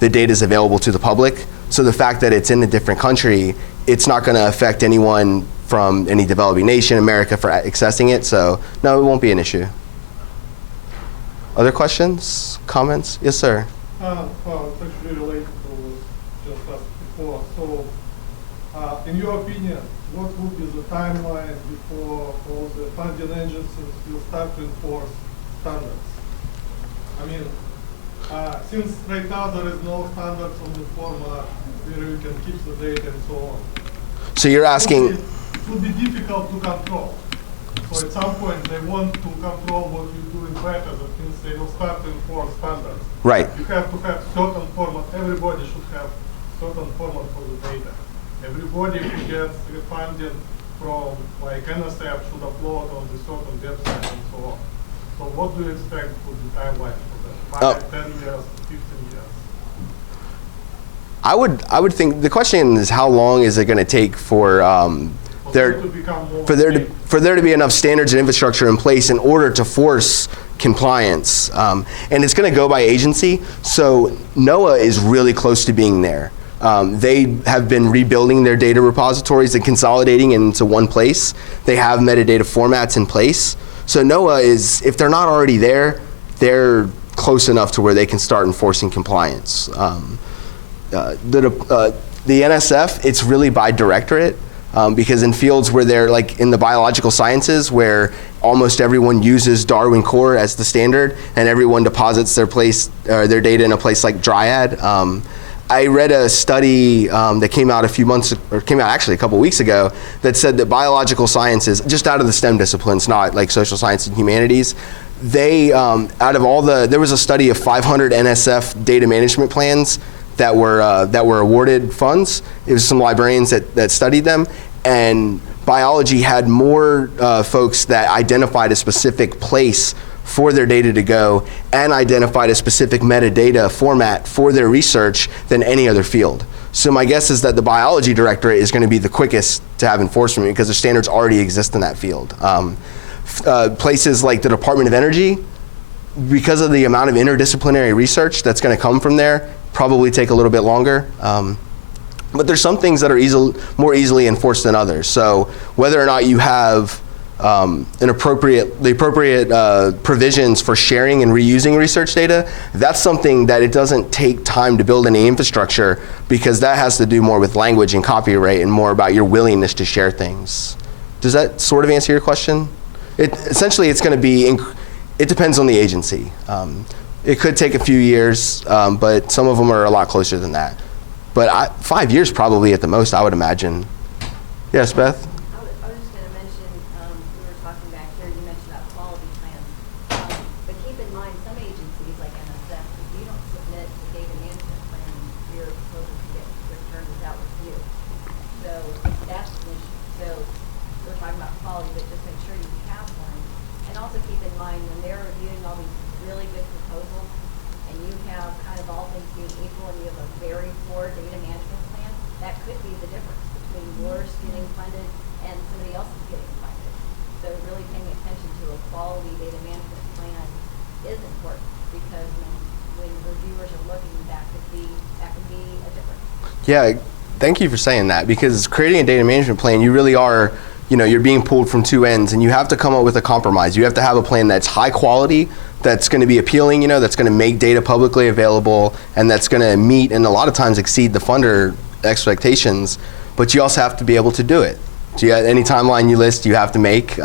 the data is available to the public. So the fact that it's in a different country, it's not going to affect anyone from any developing nation, America, for accessing it. So no, it won't be an issue. Other questions, comments? Yes, sir. Well, it's actually related to what just asked before. So, in your opinion, what would be the timeline before all the funding agencies will start to enforce standards? I mean, since right now there is no standards on the format where you can keep the data and so on. So you're asking. It would be difficult to control. So at some point they want to control what you're doing better. That means they will start to enforce standards. Right. You have to have certain format. Everybody should have certain format for the data. Everybody who gets the funding from like NSF should upload on the certain website and so on. So what do you expect for the timeline for that? 5, 10 years, 15 years? I would think the question is how long is it going to take for there to be enough standards and infrastructure in place in order to force compliance, and it's going to go by agency. So NOAA is really close to being there. They have been rebuilding their data repositories and consolidating into one place. They have metadata formats in place. So NOAA is, if they're not already there, they're close enough to where they can start enforcing compliance. The NSF, it's really by directorate. Because in fields where they're like in the biological sciences, where almost everyone uses Darwin Core as the standard, and everyone deposits their data in a place like Dryad. I read a study that came out actually a couple weeks ago, that said that biological sciences, just out of the STEM disciplines, not like social science and humanities, there was a study of 500 NSF data management plans that were awarded funds. It was some librarians that studied them, and biology had more folks that identified a specific place for their data to go and identified a specific metadata format for their research than any other field. So my guess is that the biology directorate is going to be the quickest to have enforcement because the standards already exist in that field. Places like the Department of Energy, because of the amount of interdisciplinary research that's going to come from there, probably take a little bit longer. But there's some things that are more easily enforced than others. So whether or not you have the appropriate provisions for sharing and reusing research data, that's something that it doesn't take time to build any infrastructure, because that has to do more with language and copyright and more about your willingness to share things. Does that sort of answer your question? Essentially, it's going to be, it depends on the agency. It could take a few years, but some of them are a lot closer than that. But 5 years probably at the most, I would imagine. Yes, Beth? I was just going to mention, we were talking back here, you mentioned about quality plans. But keep in mind, some agencies like NSF, if you don't submit the data management plan, your proposal can get returned without review. So that's an issue. So we're talking about quality, but just make sure you have one. And also keep in mind, when they're reviewing all these really good proposals, and you have kind of all things being equal, and you have a very poor data management plan, that could be the difference between yours getting funded and somebody else's getting funded. So really paying attention to a quality data management plan is important, because when reviewers are looking, that can be a difference. Yeah, thank you for saying that, because creating a data management plan, you really are, you're being pulled from two ends, and you have to come up with a compromise. You have to have a plan that's high quality, that's going to be appealing, that's going to make data publicly available, and that's going to meet and a lot of times exceed the funder expectations, but you also have to be able to do it. So any timeline you list, you have to make.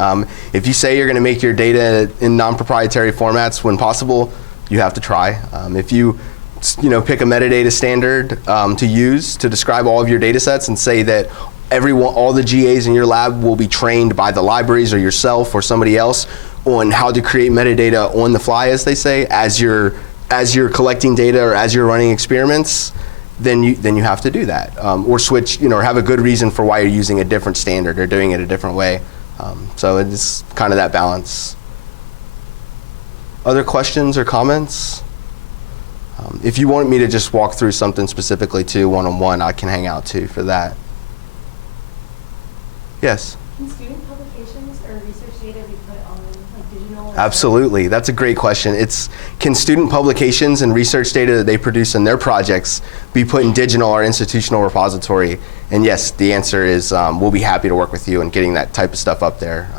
If you say you're going to make your data in non-proprietary formats when possible, you have to try. If you pick a metadata standard to use to describe all of your data sets and say that all the GAs in your lab will be trained by the libraries or yourself or somebody else on how to create metadata on the fly, as they say, as you're collecting data or as you're running experiments, then you have to do that, or switch, or have a good reason for why you're using a different standard or doing it a different way. So it's kind of that balance. Other questions or comments? If you want me to just walk through something specifically too, one-on-one, I can hang out too for that. Yes? Can student publications or research data be put on digital? Absolutely, that's a great question. Can student publications and research data that they produce in their projects be put in digital or institutional repository? And yes, the answer is we'll be happy to work with you in getting that type of stuff up there.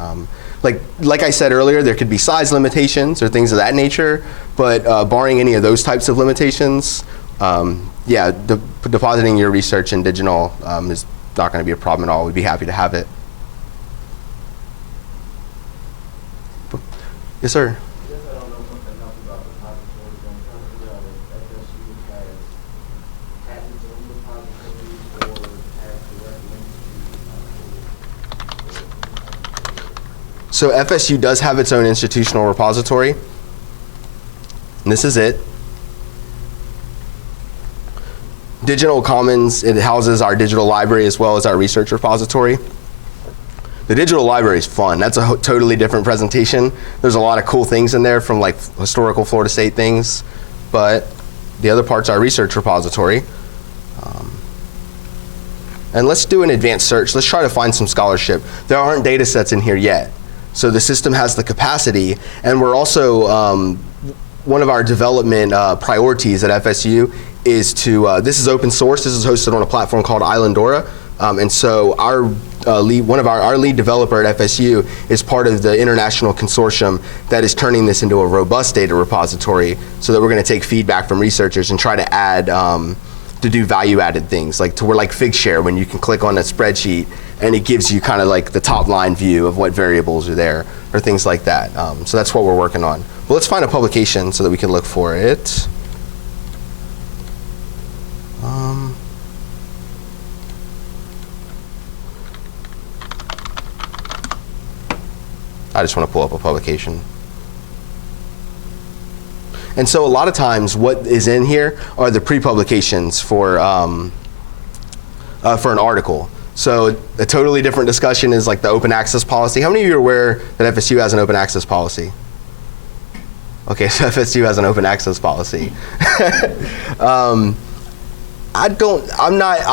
Like I said earlier, there could be size limitations or things of that nature, but barring any of those types of limitations, depositing your research in digital is not going to be a problem at all. We'd be happy to have it. Yes, sir. I guess I don't know enough about repositories. I'm trying to figure out if FSU has patents on repositories or has direct links to. So FSU does have its own institutional repository. And this is it. Digital Commons, it houses our digital library as well as our research repository. The digital library is fun. That's a totally different presentation. There's a lot of cool things in there, from like historical Florida State things, but the other part's our research repository. And let's do an advanced search. Let's try to find some scholarship. There aren't data sets in here yet, so the system has the capacity, and we're also, one of our development priorities at FSU is to, this is open source. This is hosted on a platform called Islandora. And so our lead developer at FSU is part of the international consortium that is turning this into a robust data repository, so that we're going to take feedback from researchers and try to add, to do value-added things, like to where like Figshare, when you can click on a spreadsheet and it gives you kind of like the top line view of what variables are there or things like that. So that's what we're working on. Well, let's find a publication so that we can look for it. I just want to pull up a publication. And so a lot of times what is in here are the pre-publications for an article. So a totally different discussion is like the open access policy. How many of you are aware that FSU has an open access policy? Okay, so FSU has an open access policy. I'm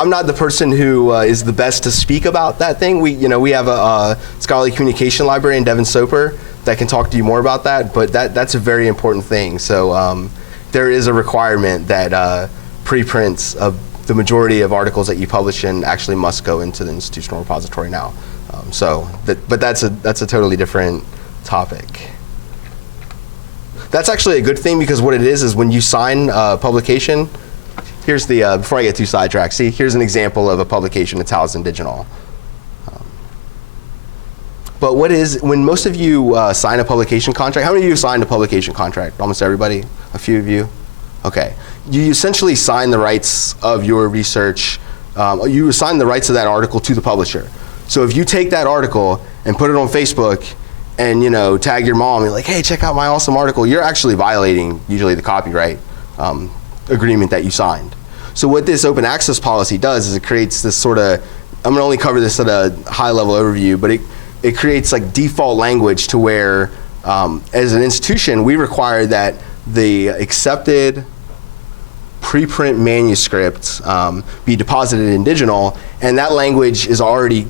not the person who is the best to speak about that thing. We have a scholarly communication librarian, Devin Soper, that can talk to you more about that, but that's a very important thing. So there is a requirement that preprints of the majority of articles that you publish in actually must go into the institutional repository now. But that's a totally different topic. That's actually a good thing, because what it is when you sign a publication, here's the, before I get too sidetracked, see, here's an example of a publication that's housed in Digital. But when most of you sign a publication contract, how many of you have signed a publication contract? Almost everybody? A few of you? Okay. You essentially sign the rights of your research, you assign the rights of that article to the publisher. So if you take that article and put it on Facebook and tag your mom, you're like, hey, check out my awesome article, you're actually violating usually the copyright agreement that you signed. So what this open access policy does is it creates this sort of, I'm gonna only cover this at a high level overview, but it creates like default language to where, as an institution, we require that the accepted preprint manuscript be deposited in Digital, and that language is already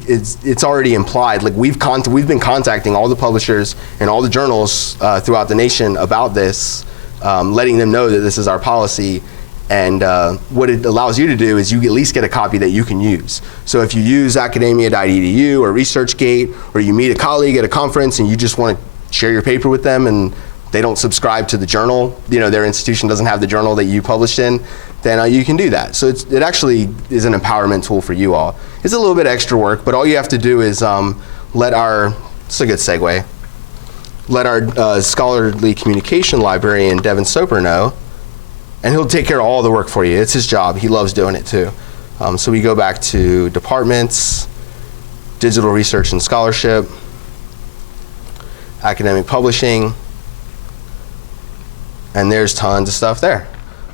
implied. Like we've been contacting all the publishers and all the journals throughout the nation about this, letting them know that this is our policy. And what it allows you to do is you at least get a copy that you can use. So if you use academia.edu or ResearchGate, or you meet a colleague at a conference and you just want to share your paper with them and they don't subscribe to the journal, their institution doesn't have the journal that you published in, then you can do that. So it actually is an empowerment tool for you all. It's a little bit extra work, but all you have to do is it's a good segue, let our scholarly communication librarian, Devin Soper, know, and he'll take care of all the work for you. It's his job. He loves doing it too. So we go back to departments, digital research and scholarship, academic publishing, and there's tons of stuff there.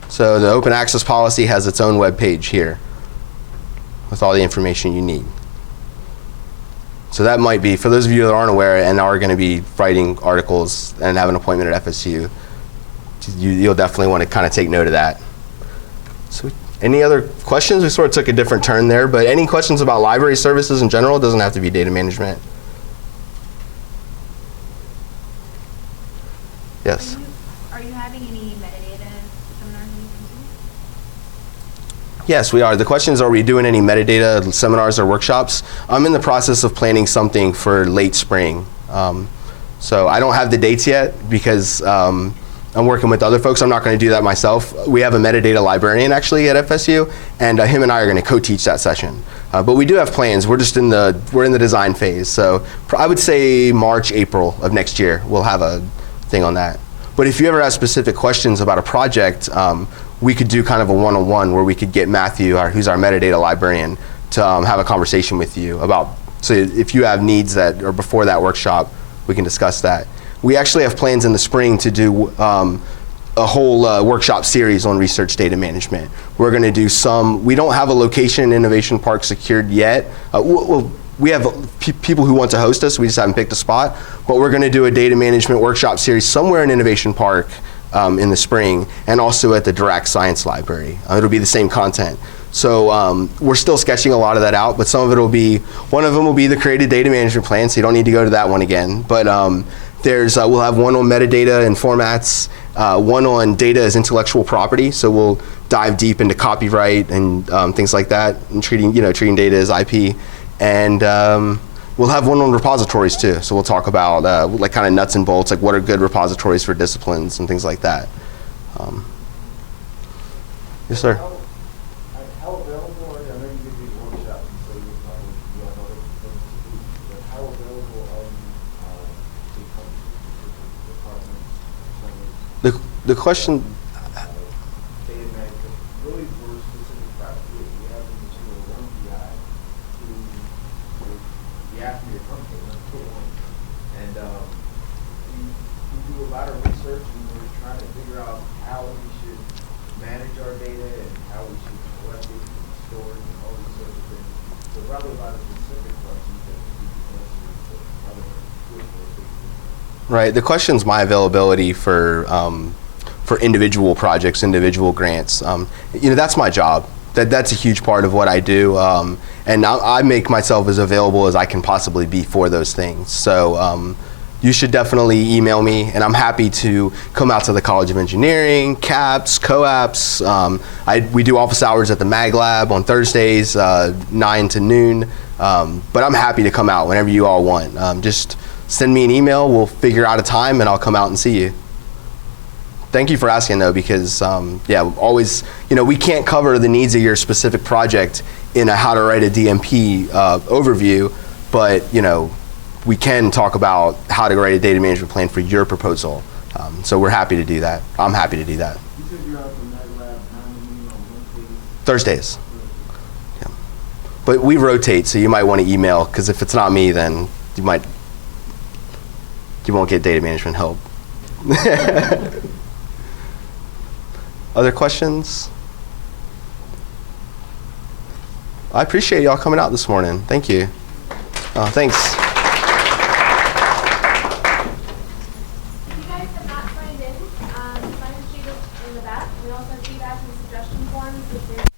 So the open access policy has its own web page here with all the information you need. So that might be, for those of you that aren't aware and are gonna be writing articles and have an appointment at FSU, you'll definitely want to kind of take note of that. So any other questions? We sort of took a different turn there, but any questions about library services in general? It doesn't have to be data management. Yes? Are you having any metadata seminars in the Yes, we are. The question is, are we doing any metadata seminars or workshops? I'm in the process of planning something for late spring. So I don't have the dates yet because I'm working with other folks. I'm not going to do that myself. We have a metadata librarian actually at FSU, and him and I are going to co-teach that session. But we do have plans. We're just in the design phase. So I would say March, April of next year, we'll have a thing on that. But if you ever have specific questions about a project, we could do kind of a one-on-one where we could get Matthew, who's our metadata librarian, to have a conversation with you about, so if you have needs that are before that workshop, we can discuss that. We actually have plans in the spring to do a whole workshop series on research data management. We're going to do we don't have a location in Innovation Park secured yet. We have people who want to host us, we just haven't picked a spot, but we're going to do a data management workshop series somewhere in Innovation Park in the spring, and also at the Dirac Science Library. It'll be the same content. So we're still sketching a lot of that out, but some of it will be, one of them will be the created data management plan, so you don't need to go to that one again. But we'll have one on metadata and formats, one on data as intellectual property, so we'll dive deep into copyright and things like that, and treating data as IP. And we'll have one on repositories too, so we'll talk about like kind of nuts and bolts, like what are good repositories for disciplines and things like that. Yes, sir. How available are you? I know you did these workshops, and so you have other The question, data management, really for specific projects. We have in material one PI who he asked me to come to one. And we do a lot of research and we're trying to figure out how we should manage our data and how we should collect it and store it and all these sorts of things. So probably a lot of specific questions that we can answer, but probably good for a big group. right, the question's my availability for individual projects, individual grants. That's my job. That's a huge part of what I do. And I make myself as available as I can possibly be for those things. So you should definitely email me, and I'm happy to come out to the College of Engineering, CAPS, COAPS. We do office hours at the Mag Lab on Thursdays, 9 to noon. But I'm happy to come out whenever you all want. Just send me an email, we'll figure out a time, and I'll come out and see you. Thank you for asking, though, because, always, we can't cover the needs of your specific project in a how to write a DMP overview, but, we can talk about how to write a data management plan for your proposal. So we're happy to do that. I'm happy to do that. You said you're out at the Mag Lab 9 to noon on Wednesdays? Thursdays. Yeah. But we rotate, so you might want to email, because if it's not me, then you won't get data management help. Other questions? I appreciate y'all coming out this morning. Thank you. Thanks. If you guys have not signed in, sign-in sheet is in the back. We also have feedback and suggestion forms if there's